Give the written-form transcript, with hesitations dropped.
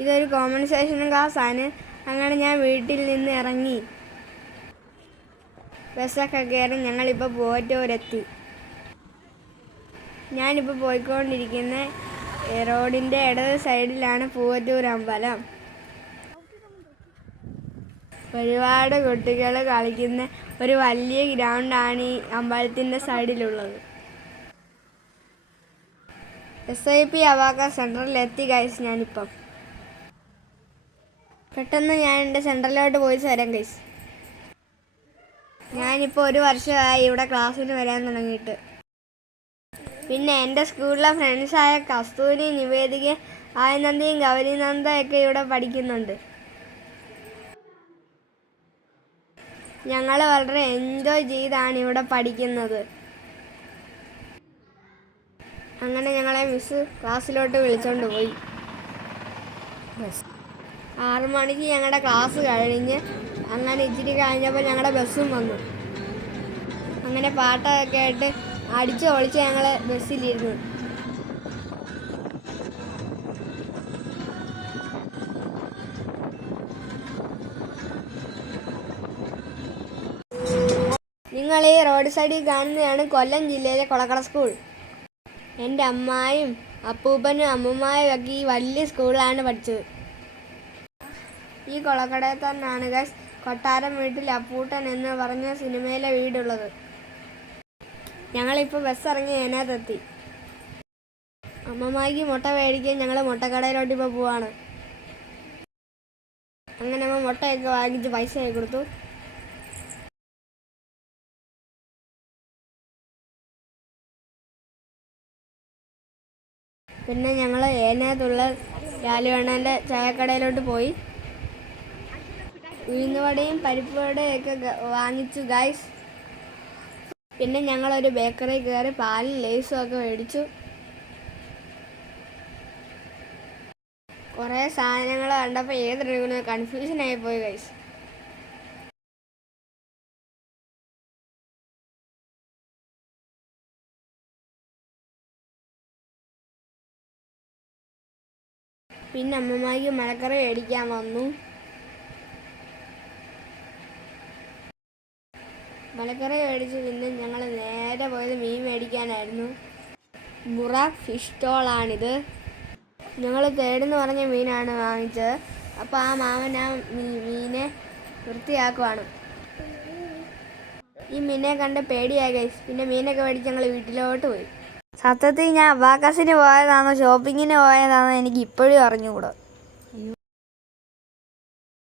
ഇതൊരു കോമ്പൻസേഷൻ ക്ലാസ്സാണ്. അങ്ങനെ ഞാൻ വീട്ടിൽ നിന്ന് ഇറങ്ങി ബസ്സൊക്കെ കയറി ഞങ്ങളിപ്പോൾ പൂവറ്റൂരെത്തി. ഞാനിപ്പോൾ പോയിക്കൊണ്ടിരിക്കുന്ന റോഡിൻ്റെ ഇടത് സൈഡിലാണ് പൂവറ്റൂർ അമ്പലം. ഒരുപാട് കുട്ടികൾ കളിക്കുന്ന ഒരു വലിയ ഗ്രൗണ്ടാണ് ഈ അമ്പലത്തിൻ്റെ സൈഡിലുള്ളത്. SIP അബാക്കസ് സെൻറ്ററിലെത്തി ഗൈസ്. ഞാനിപ്പം പെട്ടെന്ന് ഞാൻ എൻ്റെ സെൻറ്ററിലോട്ട് പോയി തരാം ഗൈസ്. ഞാനിപ്പോൾ 1 വർഷമായി ഇവിടെ ക്ലാസ്സിന് വരാൻ തുടങ്ങിയിട്ട്. പിന്നെ എൻ്റെ സ്കൂളിലെ ഫ്രണ്ട്സായ കസ്തൂരി, നിവേദിക, ആയനന്ദയും ഗൗരിനന്ദയൊക്കെ ഇവിടെ പഠിക്കുന്നുണ്ട്. ഞങ്ങൾ വളരെ എൻജോയ് ചെയ്താണ് ഇവിടെ പഠിക്കുന്നത്. അങ്ങനെ ഞങ്ങളെ മിസ് ക്ലാസ്സിലോട്ട് വിളിച്ചുകൊണ്ട് പോയി. 6 മണിക്ക് ഞങ്ങളുടെ ക്ലാസ് കഴിഞ്ഞ് അങ്ങനെ ഇച്ചിരി കഴിഞ്ഞപ്പോൾ ഞങ്ങളുടെ ബസ്സും വന്നു. അങ്ങനെ പാട്ടൊക്കെ ആയിട്ട് അടിച്ച് പൊളിച്ച് ഞങ്ങൾ ബസ്സിലിരുന്നു. നിങ്ങൾ ഈ റോഡ് സൈഡിൽ കാണുന്നതാണ് കൊല്ലം ജില്ലയിലെ കൊളക്കട സ്കൂൾ. എൻ്റെ അമ്മായും അപ്പൂപ്പനും അമ്മൂമ്മയും ഒക്കെ ഈ വലിയ സ്കൂളിലാണ് പഠിച്ചത്. ഈ കൊളക്കടയിൽ തന്നെയാണ് ഗൈസ് കൊട്ടാരം വീട്ടിൽ അപ്പൂട്ടൻ എന്ന് പറഞ്ഞ സിനിമയിലെ വീടുള്ളത്. ഞങ്ങളിപ്പോൾ ബസ് ഇറങ്ങി അതിനകത്തെത്തി. അമ്മമ്മയ്ക്ക് മുട്ട മേടിക്കാൻ ഞങ്ങൾ മുട്ടക്കടയിലോട്ട് ഇപ്പോൾ പോവാണ്. അങ്ങനെ അമ്മ മുട്ടയൊക്കെ വാങ്ങിച്ച് പൈസയൊക്കെ കൊടുത്തു. പിന്നെ ഞങ്ങൾ അതിനകത്തുള്ള ലാലുവണ്ണൻ്റെ ചായക്കടയിലോട്ട് പോയി ഉഴുന്നുവടയും പരിപ്പ് വടയൊക്കെ വാങ്ങിച്ചു ഗൈസ്. പിന്നെ ഞങ്ങളൊരു ബേക്കറി കയറി പാലും ലേസും ഒക്കെ മേടിച്ചു. കുറേ സാധനങ്ങൾ കണ്ടപ്പോൾ ഏതെടുക്കണോ കൺഫ്യൂഷനായി പോയി ഗൈസ്. പിന്നെ അമ്മമ്മയ്ക്ക് മലക്കറി മേടിക്കാൻ വന്നു. മലക്കറി മേടിച്ച് പിന്നെ ഞങ്ങൾ നേരെ പോയത് മീൻ മേടിക്കാനായിരുന്നു. ബുറാക്ക് ഫിഷ് സ്റ്റോളാണിത്. ഞങ്ങൾ തേടെന്ന് പറഞ്ഞ മീനാണ് വാങ്ങിച്ചത്. അപ്പോൾ ആ മാമൻ ആ മീനെ വൃത്തിയാക്കുവാണ്. ഈ മീനെ കണ്ട് പേടിയായി ഗൈസ്. പിന്നെ മീനൊക്കെ മേടിച്ച് ഞങ്ങൾ വീട്ടിലോട്ട് പോയി. സത്യത്തിൽ ഞാൻ അബാക്കസിന് പോയതാണോ ഷോപ്പിങ്ങിന് പോയതാണോ എനിക്ക് ഇപ്പോഴും അറിഞ്ഞുകൂടാ.